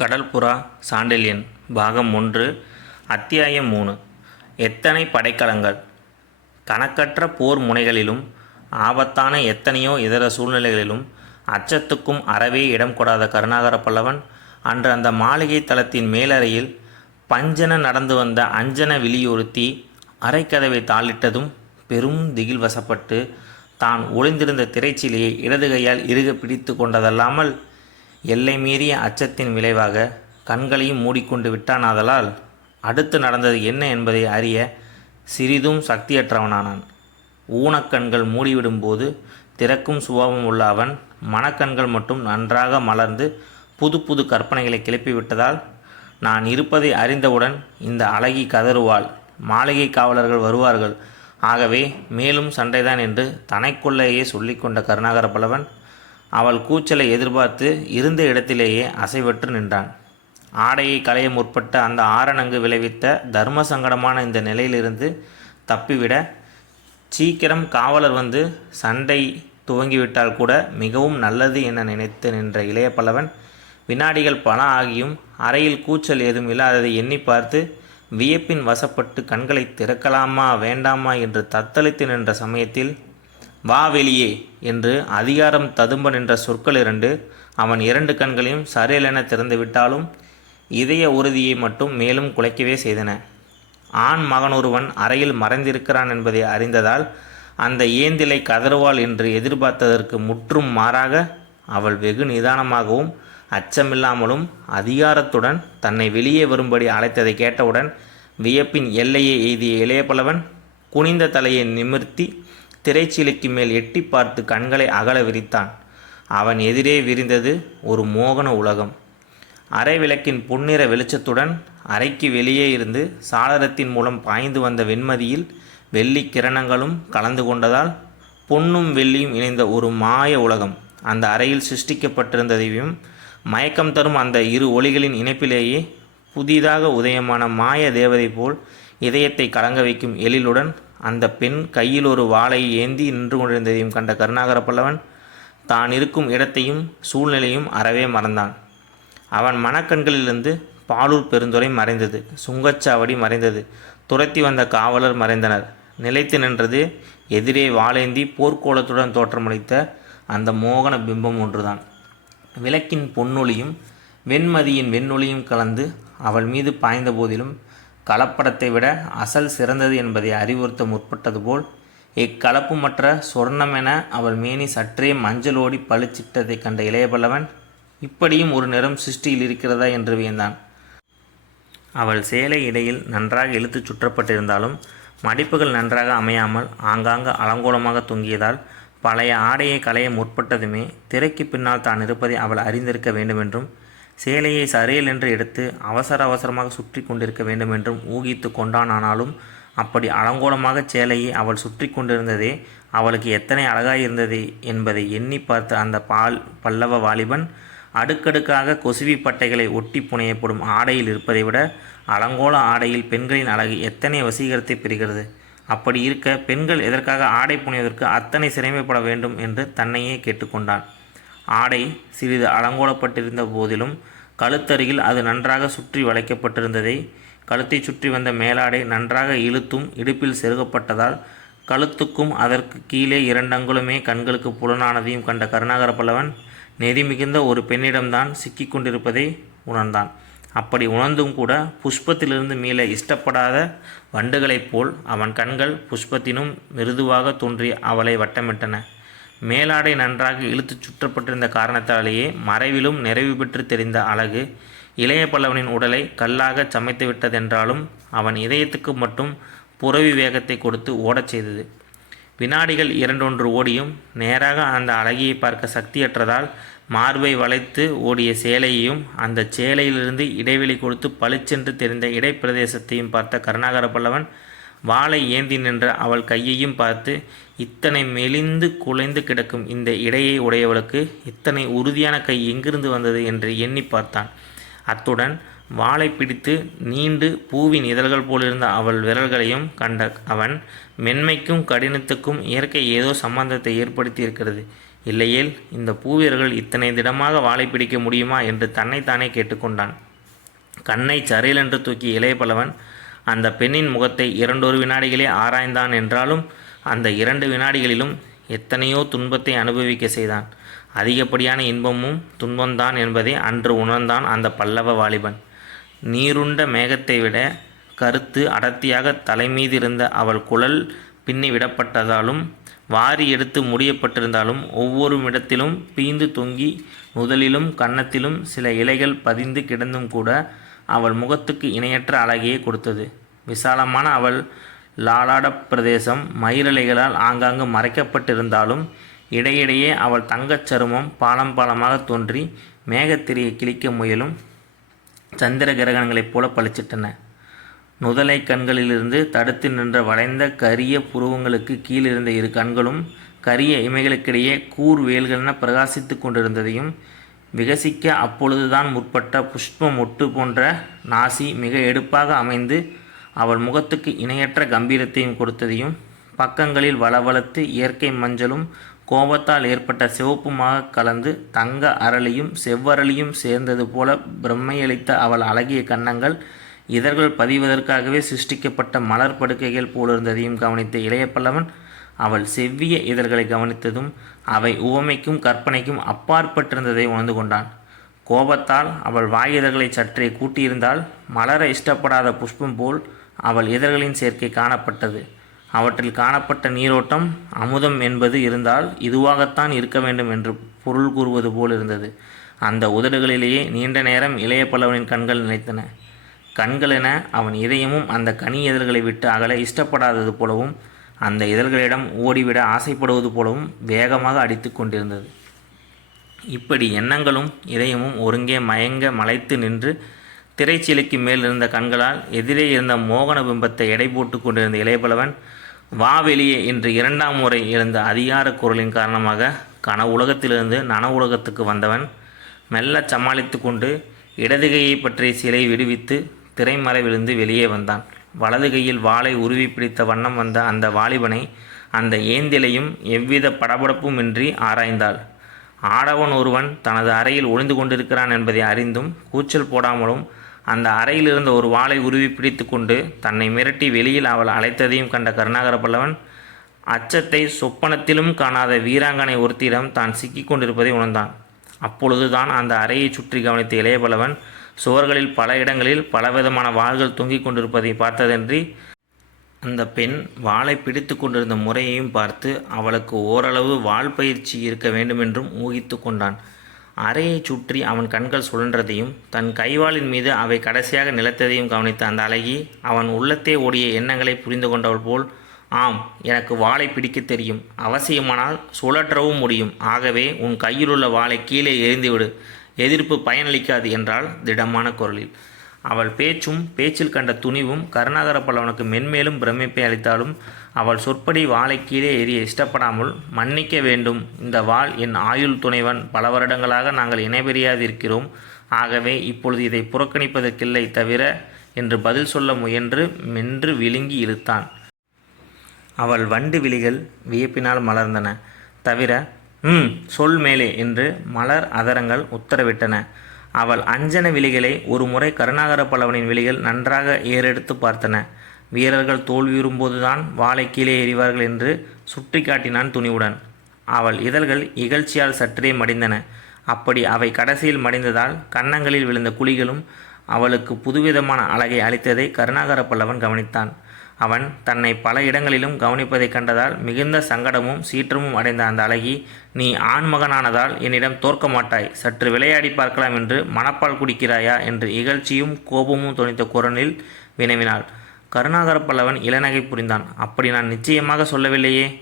கடல்புறா சாண்டில்யன் பாகம் ஒன்று அத்தியாயம் மூணு. எத்தனை படைக்கலங்கள்? கணக்கற்ற போர் முனைகளிலும் ஆபத்தான எத்தனையோ இதர சூழ்நிலைகளிலும் அச்சத்துக்கும் அறவே இடம் கொடாத கருணாகர பல்லவன் அன்று அந்த மாளிகை தளத்தின் மேலறையில் பஞ்சன நடந்து வந்த அஞ்சன விழியொருத்தி அரைக்கதவை தாளிட்டதும் பெரும் திகில் வசப்பட்டு தான் ஒளிந்திருந்த திரைச்சீலையை இடது கையால் இறுக பிடித்து கொண்டதல்லாமல் எல்லை மீறிய அச்சத்தின் விளைவாக கண்களையும் மூடிக்கொண்டு விட்டானாதலால் அடுத்து நடந்தது என்ன என்பதை அறிய சிறிதும் சக்தியற்றவனானான். ஊனக்கண்கள் மூடிவிடும்போது திறக்கும் சுபாவம் உள்ள அவன் மனக்கண்கள் மட்டும் நன்றாக மலர்ந்து புது புது கற்பனைகளை கிளப்பிவிட்டதால் நான் இருப்பதை அறிந்தவுடன் இந்த அழகி கதறுவாள். மாளிகை காவலர்கள் வருவார்கள். ஆகவே மேலும் சண்டைதான் என்று தனக்குள்ளேயே சொல்லிக்கொண்ட கருணாகர பலவன் அவள் கூச்சலை எதிர்பார்த்து இருந்த இடத்திலேயே அசைவற்று நின்றான். ஆடையை களைய முற்பட்ட அந்த ஆரணங்கு விளைவித்த தர்ம சங்கடமான இந்த நிலையிலிருந்து தப்பிவிட சீக்கிரம் காவலர் வந்து சண்டை துவங்கிவிட்டால் கூட மிகவும் நல்லது என நினைத்து நின்ற இளைய பல்லவன் வினாடிகள் பல ஆகியும் அறையில் கூச்சல் ஏதும் இல்லாததை எண்ணி பார்த்து வியப்பின் வசப்பட்டு கண்களை திறக்கலாமா வேண்டாமா என்று தத்தளித்து நின்ற சமயத்தில் வா வெளியே என்று அதிகாரம் ததும்ப நின்ற சொற்கள் இரண்டு அவன் இரண்டு கண்களையும் சரியலென திறந்து விட்டாலும் இதய உறுதியை மட்டும் மேலும் குலைக்கவே செய்தன. ஆண் மகனொருவன் அறையில் மறைந்திருக்கிறான் என்பதை அறிந்ததால் அந்த ஏந்திலை கதறுவாள் என்று எதிர்பார்த்ததற்கு முற்றும் மாறாக அவள் வெகு நிதானமாகவும் அச்சமில்லாமலும் அதிகாரத்துடன் தன்னை வெளியே வரும்படி அழைத்ததை கேட்டவுடன் வியப்பின் எல்லையை எய்திய இளையபலவன் குனிந்த தலையை நிமிர்த்தி திரைச்சீலைக்கு மேல் எட்டி பார்த்து கண்களை அகல விரித்தான். அவன் எதிரே விரிந்தது ஒரு மோகன உலகம். அரை விளக்கின் பொன்னிற வெளிச்சத்துடன் அறைக்கு வெளியே இருந்து சாளரத்தின் மூலம் பாய்ந்து வந்த வெண்மதியில் வெள்ளி கிரணங்களும் கலந்து கொண்டதால் பொன்னும் வெள்ளியும் இணைந்த ஒரு மாய உலகம். அந்த அறையில் சிருஷ்டிக்கப்பட்டிருந்ததையும் மயக்கம் தரும் அந்த இரு ஒளிகளின் இணைப்பிலேயே புதிதாக உதயமான மாய தேவதை போல் இதயத்தை கலங்க வைக்கும் எழிலுடன் அந்த பெண் கையில் ஒரு வாளை ஏந்தி நின்று கொண்டிருந்ததையும் கண்ட கருணாகர பல்லவன் தான் இருக்கும் இடத்தையும் சூழ்நிலையும் அறவே மறந்தான். அவன் மனக்கண்களிலிருந்து பாலூர் பெருந்துறை மறைந்தது. சுங்கச்சாவடி மறைந்தது. துரத்தி வந்த காவலர் மறைந்தனர். நிலைத்து நின்றது எதிரே வாளேந்தி போர்க்கோலத்துடன் தோற்றமளித்த அந்த மோகன பிம்பம் ஒன்றுதான். விளக்கின் பொன்னொளியும் வெண்மதியின் வெண்ணொளியும் கலந்து அவள் மீது பாய்ந்த போதிலும் கலப்படத்தை விட அசல் சிறந்தது என்பதை அறிவுறுத்த முற்பட்டது போல் இக்கலப்புமற்ற சொர்ணமென அவள் மேனி சற்றே மஞ்சளோடி பளிச்சிட்டதைக் கண்ட இளையபல்லவன் இப்படியும் ஒரு நிறம் சிருஷ்டியில் இருக்கிறதா என்று வியந்தான். அவள் சேலை இடையில் நன்றாக இழுத்துச் சுற்றப்பட்டிருந்தாலும் மடிப்புகள் நன்றாக அமையாமல் ஆங்காங்கு அலங்கோலமாக தொங்கியதால் பழைய ஆடையை களைய முற்பட்டதுமே திரைக்கு பின்னால் தான் இருப்பதை அவள் அறிந்திருக்க வேண்டுமென்றும் சேலையை சரையல் என்று எடுத்து அவசர அவசரமாக சுற்றி கொண்டிருக்க வேண்டுமென்றும் ஊகித்து கொண்டானானாலும் அப்படி அலங்கோலமாக சேலையை அவள் சுற்றி கொண்டிருந்ததே அவளுக்கு எத்தனை அழகாயிருந்தது என்பதை எண்ணி பார்த்த அந்த பால் பல்லவ வாலிபன் அடுக்கடுக்காக கொசுவி பட்டைகளை ஒட்டி புனையப்படும் ஆடையில் இருப்பதை விட அலங்கோல ஆடையில் பெண்களின் அழகு எத்தனை வசீகரத்தை பெறுகிறது அப்படி இருக்க பெண்கள் எதற்காக ஆடை புனைவதற்கு அத்தனை சிரமப்பட வேண்டும் என்று தன்னையே கேட்டுக்கொண்டான். ஆடை சிறிது அலங்கோலப்பட்டிருந்த போதிலும் கழுத்தருகில் அது நன்றாக சுற்றி வளைக்கப்பட்டிருந்ததை கழுத்தை சுற்றி வந்த மேலாடை நன்றாக இழுத்தும் இடுப்பில் செருகப்பட்டதால் கழுத்துக்கும் அதற்கு கீழே இரண்டங்குலமே கண்களுக்கு புலனானதையும் கண்ட கருணாகர பல்லவன் நெறி மிகுந்த ஒரு பெண்ணிடம்தான் சிக்கிக் கொண்டிருப்பதை உணர்ந்தான். அப்படி உணர்ந்தும் கூட புஷ்பத்திலிருந்து மீள இஷ்டப்படாத வண்டுகளைப் போல் அவன் கண்கள் புஷ்பத்தினும் மிருதுவாக தோன்றி அவளை வட்டமிட்டன. மேலாடை நன்றாக இழுத்துச் சுற்றப்பட்டிருந்த காரணத்தாலேயே மறைவிலும் நிறைவு பெற்று தெரிந்த அழகு இளைய பல்லவனின் உடலை கல்லாக சமைத்து விட்டதென்றாலும் அவன் இதயத்துக்கு மட்டும் புறவி வேகத்தை கொடுத்து ஓடச் செய்தது. வினாடிகள் இரண்டொன்று ஓடியும் நேராக அந்த அழகியை பார்க்க சக்தியற்றதால் மார்பை வளைத்து ஓடிய சேலையையும் அந்த சேலையிலிருந்து இடைவெளி கொடுத்து பளிச்சென்று தெரிந்த இடைப்பிரதேசத்தையும் பார்த்த கருணாகர பல்லவன் வாளை ஏந்தி நின்ற அவள் கையையும் பார்த்து இத்தனை மெலிந்து குலைந்து கிடக்கும் இந்த இடையை உடையவளுக்கு இத்தனை உறுதியான கை எங்கிருந்து வந்தது? என்று எண்ணி பார்த்தான். அத்துடன் வாளை பிடித்து நீண்டு பூவின் இதழ்கள் போலிருந்த அவள் விரல்களையும் கண்ட அவன் மென்மைக்கும் கடினத்துக்கும் இயற்கை ஏதோ சம்பந்தத்தை ஏற்படுத்தி இருக்கிறது இல்லையேல் இந்த பூவீரர்கள் இத்தனை திடமாக வாளை பிடிக்க முடியுமா? என்று தன்னைத்தானே கேட்டுக்கொண்டான். கண்ணை சரையிலென்று தூக்கி இளைய பலவன் அந்த பெண்ணின் முகத்தை இரண்டொரு வினாடிகளே ஆராய்ந்தான் என்றாலும் அந்த இரண்டு வினாடிகளிலும் எத்தனையோ துன்பத்தை அனுபவிக்க செய்தான். அதிகப்படியான இன்பமும் துன்பம்தான் என்பதை அன்று உணர்ந்தான் அந்த பல்லவ வாலிபன். நீருண்ட மேகத்தை விட கருத்து அடர்த்தியாக தலைமீதிருந்த அவள் குழல் பின்னி விடப்பட்டதாலும் வாரி எடுத்து முடியப்பட்டிருந்தாலும் ஒவ்வொரு இடத்திலும் பீந்து தொங்கி முதலிலும் கன்னத்திலும் சில இலைகள் பதிந்து கிடந்தும் கூட அவள் முகத்துக்கு இணையற்ற அழகையே கொடுத்தது. விசாலமான அவள் லாலாடப் பிரதேசம் மயிரலைகளால் ஆங்காங்கு மறைக்கப்பட்டிருந்தாலும் இடையிடையே அவள் தங்கச் சருமம் பாலம் பாலமாக தோன்றி மேகத்திரையை கிழிக்க முயலும் சந்திர கிரகணங்களைப் போல பளிச்சிட்டன. நுதலை கண்களிலிருந்து தடுத்து நின்ற வளைந்த கரிய புருவங்களுக்கு கீழிருந்த இரு கண்களும் கரிய இமைகளுக்கிடையே கூர் வேல்களென பிரகாசித்து கொண்டிருந்ததையும் விகசிக்க அப்பொழுதுதான் முற்பட்ட புஷ்ப மொட்டு போன்ற நாசி மிக எடுப்பாக அமைந்து அவள் முகத்துக்கு இணையற்ற கம்பீரத்தையும் கொடுத்ததையும் பக்கங்களில் வளவளத்து இயற்கை மஞ்சளும் கோபத்தால் ஏற்பட்ட சிவப்புமாக கலந்து தங்க அரளியும் செவ்வரளியும் சேர்ந்தது போல பிரம்மையளித்த அவள் அழகிய கன்னங்கள் இதழ்கள் பதிவதற்காகவே சிருஷ்டிக்கப்பட்ட மலர் படுக்கைகள் போலிருந்ததையும் கவனித்த இளைய பல்லவன் அவள் செவ்விய இதழ்களை கவனித்ததும் அவை உவமைக்கும் கற்பனைக்கும் அப்பாற்பட்டிருந்ததை உணர்ந்து கொண்டான். கோபத்தால் அவள் வாய் இதழ்களை சற்றே கூட்டியிருந்தால் மலர இஷ்டப்படாத புஷ்பம் போல் அவள் இதழ்களின் சேர்க்கை காணப்பட்டது. அவற்றில் காணப்பட்ட நீரோட்டம் அமுதம் என்பது இருந்தால் இதுவாகத்தான் இருக்க வேண்டும் என்று பொருள் கூறுவது போல் இருந்தது. அந்த உதடுகளிலேயே நீண்ட நேரம் இளைய பல்லவனின் கண்கள் நிலைத்தன. கண்களென அவன் இதயமும் அந்த கனி எதிர்களை விட்டு அகல இஷ்டப்படாதது போலவும் அந்த இதழ்களிடம் ஓடிவிட ஆசைப்படுவது போலவும் வேகமாக அடித்து கொண்டிருந்தது. இப்படி எண்ணங்களும் இதயமும் ஒருங்கே மயங்க மலைத்து நின்று திரைச்சீலைக்கு மேல் இருந்த கண்களால் எதிரே இருந்த மோகன பிம்பத்தை எடை போட்டு கொண்டிருந்த இளையபலவன் வா வெளியே என்று இரண்டாம் முறை எழுந்த அதிகார குரலின் காரணமாக கன உலகத்திலிருந்து நன உலகத்துக்கு வந்தவன் மெல்ல சமாளித்து கொண்டு இடதுகையை பற்றிய சிலை விடுவித்து திரைமறைவிலிருந்து வெளியே வந்தான். வலது கையில் வாளை உருவி பிடித்த வண்ணம் வந்த அந்த வாலிபனை அந்த ஏந்திலையும் எவ்வித படபடப்புமின்றி ஆராய்ந்தாள். ஆடவன் ஒருவன் தனது அறையில் ஒளிந்து கொண்டிருக்கிறான் என்பதை அறிந்தும் கூச்சல் போடாமலும் அந்த அறையில் இருந்த ஒரு வாளை உருவி பிடித்து கொண்டு தன்னை மிரட்டி வெளியில் அவள் அழைத்ததையும் கண்ட கருணாகர பல்லவன் அச்சத்தை சொப்பனத்திலும் காணாத வீராங்கனை ஒருத்தியிடம் தான் சிக்கிக் கொண்டிருப்பதை உணர்ந்தான். அப்பொழுதுதான் அந்த அறையை சுற்றி கவனித்த இளையபலவன் சுவர்களில் பல இடங்களில் பலவிதமான வாள்கள் தொங்கிக் கொண்டிருப்பதை பார்த்ததன்றி அந்த பெண் வாளை பிடித்து கொண்டிருந்த முறையையும் பார்த்து அவளுக்கு ஓரளவு வாள் பயிற்சி இருக்க வேண்டுமென்றும் ஊகித்து கொண்டான். அறையைச் சுற்றி அவன் கண்கள் சுழன்றதையும் தன் கைவாளின் மீது அவை கடைசியாக நிலத்ததையும் கவனித்த அந்த அழகி அவன் உள்ளத்தே ஓடிய எண்ணங்களை புரிந்து கொண்டவள் போல் ஆம் எனக்கு வாளை பிடிக்க தெரியும். அவசியமானால் சுழற்றவும் முடியும். ஆகவே உன் கையிலுள்ள வாளை கீழே எறிந்துவிடு. எதிர்ப்பு பயனளிக்காது என்றால் திடமான குரலில். அவள் பேச்சும் பேச்சில் கண்ட துணிவும் கருணாகர பல்லவனுக்கு மென்மேலும் பிரமிப்பை அளித்தாலும் அவள் சொற்படி வாளை கீழே எறிய இஷ்டப்படாமல் மன்னிக்க வேண்டும் இந்த வாள் என் ஆயுள் துணைவன். பல வருடங்களாக நாங்கள் இணைபெரியாதிருக்கிறோம் ஆகவே இப்பொழுது இதை புறக்கணிப்பதற்கில்லை தவிர என்று பதில் சொல்ல முயன்று மென்று விழுங்கி இழுத்தான். அவள் வண்டு விழிகள் வியப்பினால் மலர்ந்தன. தவிர ம் சொல் மேலே என்று மலர் அதரங்கள் உத்தரவிட்டன. அவள் அஞ்சன விழிகளை ஒரு முறை கருணாகர பல்லவனின் விழிகள் நன்றாக ஏறெடுத்து பார்த்தன. வீரர்கள் தோல்வியுறும்போதுதான் வாழை கீழே எறிவார்கள் என்று சுட்டி காட்டினான் துணிவுடன். அவள் இதழ்கள் இகழ்ச்சியால் சற்றே மடிந்தன. அப்படி அவை கடைசியில் மடிந்ததால் கன்னங்களில் விழுந்த குழிகளும் அவளுக்கு புதுவிதமான அழகை அளித்ததை கருணாகர பல்லவன் கவனித்தான். அவன் தன்னை பல இடங்களிலும் கவனிப்பதைக் கண்டதால் மிகுந்த சங்கடமும் சீற்றமும் அடைந்த அந்த அழகி நீ ஆண்மகனானதால் என்னிடம் தோற்க மாட்டாய். சற்று விளையாடி பார்க்கலாம் என்று மணப்பால் குடிக்கிறாயா? என்று இகழ்ச்சியும் கோபமும் துணித்த குரலில் வினவினாள். கருணாகர பல்லவன் இளநகை புரிந்தான். அப்படி நான் நிச்சயமாக சொல்லவில்லையே?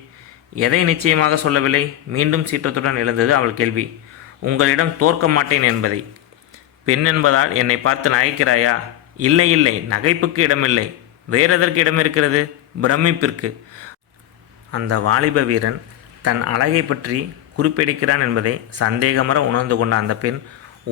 எதை நிச்சயமாக சொல்லவில்லை? மீண்டும் சீற்றத்துடன் எழுந்தது அவள் கேள்வி. உங்களிடம் தோற்க மாட்டேன் என்பதை. பெண் என்பதால் என்னை பார்த்து நகைக்கிறாயா? இல்லை இல்லை. நகைப்புக்கு இடமில்லை. வேறெதற்கு இடம் இருக்கிறது பிரமிப்பிற்கு. அந்த வாலிப வீரன் தன் அழகை பற்றி குறிப்பெடுக்கிறான் என்பதை சந்தேகமர உணர்ந்து கொண்ட அந்த பெண்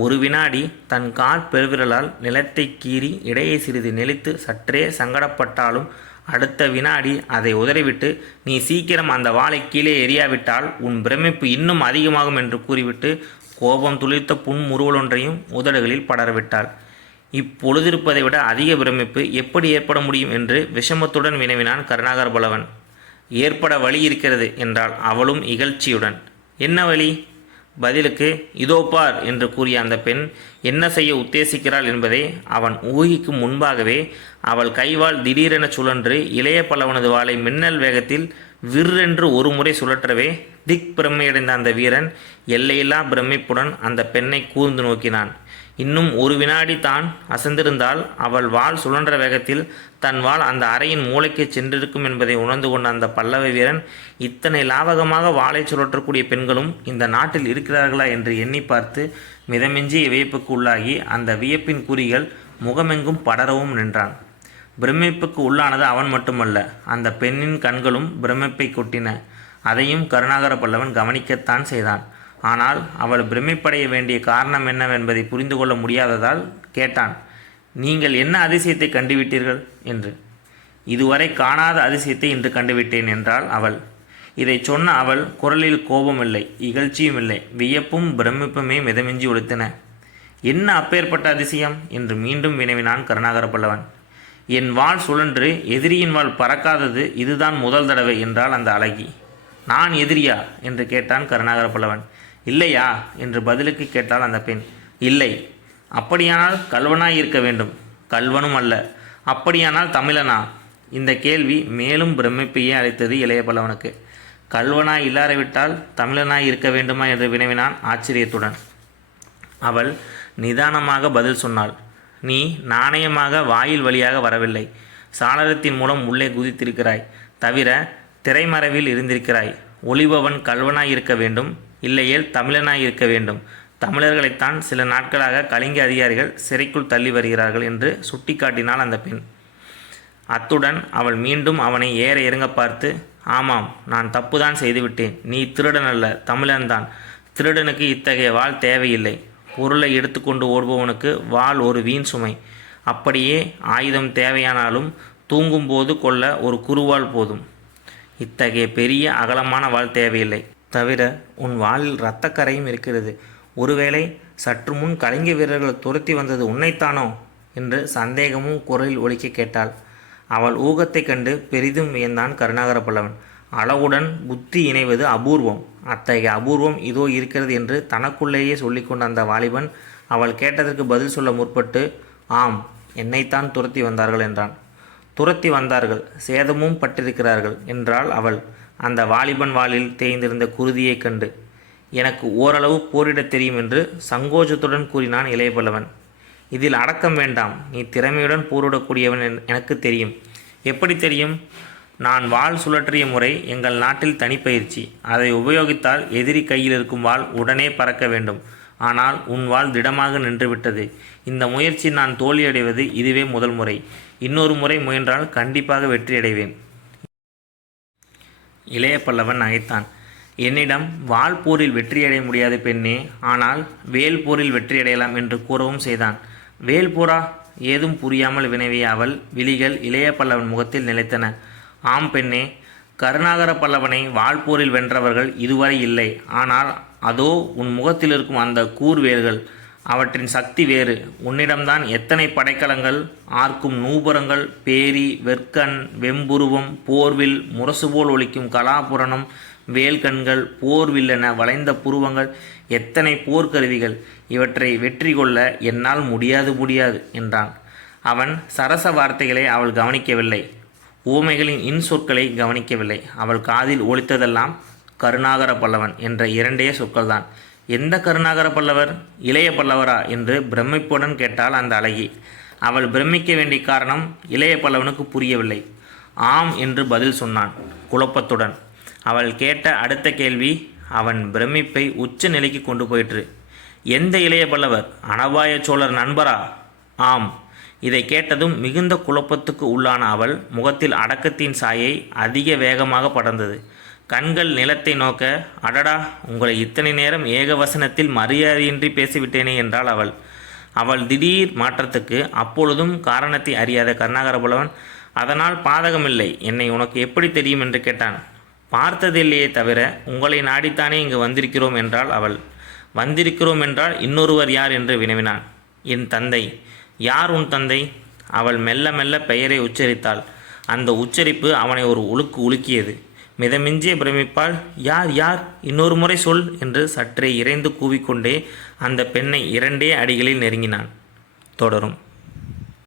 ஒரு வினாடி தன் கால் பெருவிரலால் நிலத்தை கீறி இடையை சிறிது நெளித்து சற்றே சங்கடப்பட்டாலும் அடுத்த வினாடி அதை உதறிவிட்டு நீ சீக்கிரம் அந்த வாளை கீழே எரியாவிட்டால் உன் பிரமிப்பு இன்னும் அதிகமாகும் என்று கூறிவிட்டு கோபம் துளிர்த்த புன்முறுவலொன்றையும் உதடுகளில் படரவிட்டாள். இப்பொழுதிருப்பதை விட அதிக பிரமிப்பு எப்படி ஏற்பட முடியும் என்று விஷமத்துடன் வினவினான் கருணாகர் பலவன். ஏற்பட வழி இருக்கிறது என்றாள் அவளும் இகழ்ச்சியுடன். என்ன வழி? பதிலுக்கு இதோ பார் என்று கூறிய அந்த பெண் என்ன செய்ய உத்தேசிக்கிறாள் என்பதை அவன் ஊகிக்கும் முன்பாகவே அவள் கைவாள் திடீரென சுழன்று இளைய பலவனது வாளை மின்னல் வேகத்தில் விற்றென்று ஒரு முறை சுழற்றவே திக் பிரம்மையடைந்த அந்த வீரன் எல்லையில்லா பிரமிப்புடன் அந்த பெண்ணை கூர்ந்து நோக்கினான். இன்னும் ஒரு வினாடி தான் அசந்திருந்தால் அவள் வாள் சுழன்ற வேகத்தில் தன் வாள் அந்த அறையின் மூளைக்கு சென்றிருக்கும் என்பதை உணர்ந்து கொண்ட அந்த பல்லவ வீரன் இத்தனை லாவகமாக வாளை சுழற்றக்கூடிய பெண்களும் இந்த நாட்டில் இருக்கிறார்களா என்று எண்ணி பார்த்து மிதமிஞ்சிய வியப்புக்கு உள்ளாகி அந்த வியப்பின் குறிகள் முகமெங்கும் படரவும் நின்றான். பிரமிப்புக்கு உள்ளானது அவன் மட்டுமல்ல அந்த பெண்ணின் கண்களும் பிரமிப்பை கொட்டின. அதையும் கருணாகர பல்லவன் கவனிக்கத்தான் செய்தான். ஆனால் அவள் பிரமிப்படைய வேண்டிய காரணம் என்னவென்பதை புரிந்து கொள்ள முடியாததால் கேட்டான் நீங்கள் என்ன அதிசயத்தை கண்டுவிட்டீர்கள்? என்று. இதுவரை காணாத அதிசயத்தை இன்று கண்டுவிட்டேன் என்றாள் அவள். இதை சொன்ன அவள் குரலில் கோபம் இல்லை இகழ்ச்சியும் இல்லை வியப்பும் பிரமிப்புமே மிதமிஞ்சி ஒழித்தன என்ன அப்பேற்பட்ட அதிசயம்? என்று மீண்டும் வினவினான் கருணாகர பல்லவன். என் வாள் சுழன்று எதிரியின் வாள் பறக்காதது இதுதான் முதல் தடவை என்றாள் அந்த அழகி. நான் எதிரியா? என்று கேட்டான் கருணாகர பல்லவன். இல்லையா? என்று பதிலுக்கு கேட்டாள் அந்த பெண். இல்லை. அப்படியானால் கல்வனாய் இருக்க வேண்டும். கல்வனும் அல்ல. அப்படியானால் தமிழனா? இந்த கேள்வி மேலும் பிரமிப்பையே அழைத்தது இளைய பல்லவனுக்கு. கல்வனாய் இல்லாதவிட்டால் தமிழனாய் இருக்க வேண்டுமா என்று வினவினான் ஆச்சரியத்துடன். அவள் நிதானமாக பதில் சொன்னாள். நீ நாணயமாக வாயில் வழியாக வரவில்லை. சாளரத்தின் மூலம் உள்ளே குதித்திருக்கிறாய். தவிர திரைமறைவில் இருந்திருக்கிறாய். ஒளிபவன் கல்வனாய் இருக்க வேண்டும். இல்லையேல் தமிழனாய் இருக்க வேண்டும். தமிழர்களைத்தான் சில நாட்களாக கலிங்க அதிகாரிகள் சிறைக்குள் தள்ளி வருகிறார்கள் என்று சுட்டிக்காட்டினாள் அந்த பெண். அத்துடன் அவள் மீண்டும் அவனை ஏற இறங்க பார்த்து ஆமாம் நான் தப்புதான் செய்துவிட்டேன். நீ திருடன் அல்ல தமிழன்தான் திருடனுக்கு இத்தகைய வாள் தேவையில்லை. பொருளை எடுத்துக்கொண்டு ஓடுபவனுக்கு வாள் ஒரு வீண் சுமை. அப்படியே ஆயுதம் தேவையானாலும் தூங்கும்போது கொள்ள ஒரு குறுவால் போதும். இத்தகைய பெரிய அகலமான வாள் தேவையில்லை. தவிர உன் வாளில் இரத்தக்கரையும் இருக்கிறது. ஒருவேளை சற்று முன் கலைஞ வீரர்கள் துரத்தி வந்தது உன்னைத்தானோ? என்று சந்தேகமும் குரலில் ஒழிக்க கேட்டாள். அவள் ஊகத்தைக் கண்டு பெரிதும் வியந்தான் கருணாகர பல்லவன். அளவுடன் புத்தி இணைவது அபூர்வம். அத்தகைய அபூர்வம் இதோ இருக்கிறது என்று தனக்குள்ளேயே சொல்லிக்கொண்ட அந்த வாலிபன் அவள் கேட்டதற்கு பதில் சொல்ல முற்பட்டு ஆம் என்னைத்தான் துரத்தி வந்தார்கள் என்றான். துரத்தி வந்தார்கள். சேதமும் பட்டிருக்கிறார்கள் என்றாள் அவள். அந்த வாலிபன் வாளில் தேய்ந்திருந்த குருதியைக் கண்டு எனக்கு ஓரளவு போரிடத் தெரியும் என்று சங்கோஜத்துடன் கூறினான் இளையபல்லவன் இதில் அடக்கம் வேண்டாம். நீ திறமையுடன் போரிடக்கூடியவன் என்- எனக்கு தெரியும். எப்படி தெரியும்? நான் வாள் சுழற்றிய முறை எங்கள் நாட்டில் தனிப்பயிற்சி. அதை உபயோகித்தால் எதிரி கையில் இருக்கும் வாள் உடனே பறக்க வேண்டும். ஆனால் உன் வாள் திடமாக நின்றுவிட்டது இந்த முயற்சி நான் தோல்வியடைவது இதுவே முதல் முறை. இன்னொரு முறை முயன்றால் கண்டிப்பாக வெற்றியடைவேன். இளைய பல்லவன் நகைத்தான். என்னிடம் வால் போரில் வெற்றியடைய முடியாது பெண்ணே ஆனால் வேல் போரில் வெற்றியடையலாம் என்று கூறவும் செய்தான். வேல் போரா ஏதும் புரியாமல் வினவிய அவள் விழிகள் இளைய பல்லவன் முகத்தில் நிலைத்தன. ஆம் பெண்ணே கருணாகர பல்லவனை வாள்போரில் வென்றவர்கள் இதுவரை இல்லை. ஆனால் அதோ உன் முகத்தில் இருக்கும் அந்த கூர்வேல்கள் அவற்றின் சக்தி வேறு. உன்னிடம்தான் எத்தனை படைக்கலங்கள்? ஆர்க்கும் நூபுரங்கள் பேரி வெற்கண் வெம்புருவம் போர்வில் முரசு போல் ஒலிக்கும் கலாபுரணம் வேல்கண்கள் போர்வில்லென வளைந்த புருவங்கள் எத்தனை போர்க்கருவிகள்? இவற்றை வெற்றி கொள்ள என்னால் முடியாது முடியாது என்றான். அவன் சரச வார்த்தைகளை அவள் கவனிக்கவில்லை. ஊமைகளின் இன்சொற்களை கவனிக்கவில்லை. அவள் காதில் ஒலித்ததெல்லாம் கருணாகர பல்லவன் என்ற இரண்டே சொற்கள்தான். எந்த கருணாகர பல்லவர் இளைய பல்லவரா என்று பிரமிப்புடன் கேட்டாள் அந்த அழகி. அவள் பிரமிக்க வேண்டிய காரணம் இளைய பல்லவனுக்கு புரியவில்லை. ஆம் என்று பதில் சொன்னான் குழப்பத்துடன். அவள் கேட்ட அடுத்த கேள்வி அவன் பிரமிப்பை உச்ச நிலைக்கு கொண்டு போயிற்று. எந்த இளைய பல்லவர் அனபாய சோழர் நண்பரா? ஆம். இதை கேட்டதும் மிகுந்த குழப்பத்துக்கு உள்ளான அவள் முகத்தில் அடக்கத்தின் சாயை அதிக வேகமாக படர்ந்தது. கண்கள் நிலத்தை நோக்க அடடா உங்களை இத்தனை நேரம் ஏகவசனத்தில் மரியாதையின்றி பேசிவிட்டேனே என்றாள் அவள். அவள் திடீர் மாற்றத்துக்கு அப்பொழுதும் காரணத்தை அறியாத கருணாகர புலவன் அதனால் பாதகமில்லை என்னை உனக்கு எப்படி தெரியும்? என்று கேட்டான். பார்த்ததில்லையே தவிர உங்களை நாடித்தானே இங்கு வந்திருக்கிறோம்? என்றாள் அவள். வந்திருக்கிறோம் என்றால் இன்னொருவர் யார்? என்று வினவினான். என் தந்தை. யார் உன் தந்தை? அவள் மெல்ல மெல்ல பெயரை உச்சரித்தாள். அந்த உச்சரிப்பு அவனை ஒரு உலுக்கு உலுக்கியது. மிதமிஞ்சிய பிரமிப்பால் யார் யார்? இன்னொரு முறை சொல் என்று சற்றே இறைந்து கூவிக்கொண்டே அந்த பெண்ணை இரண்டே அடிகளில் நெருங்கினான். தொடரும்.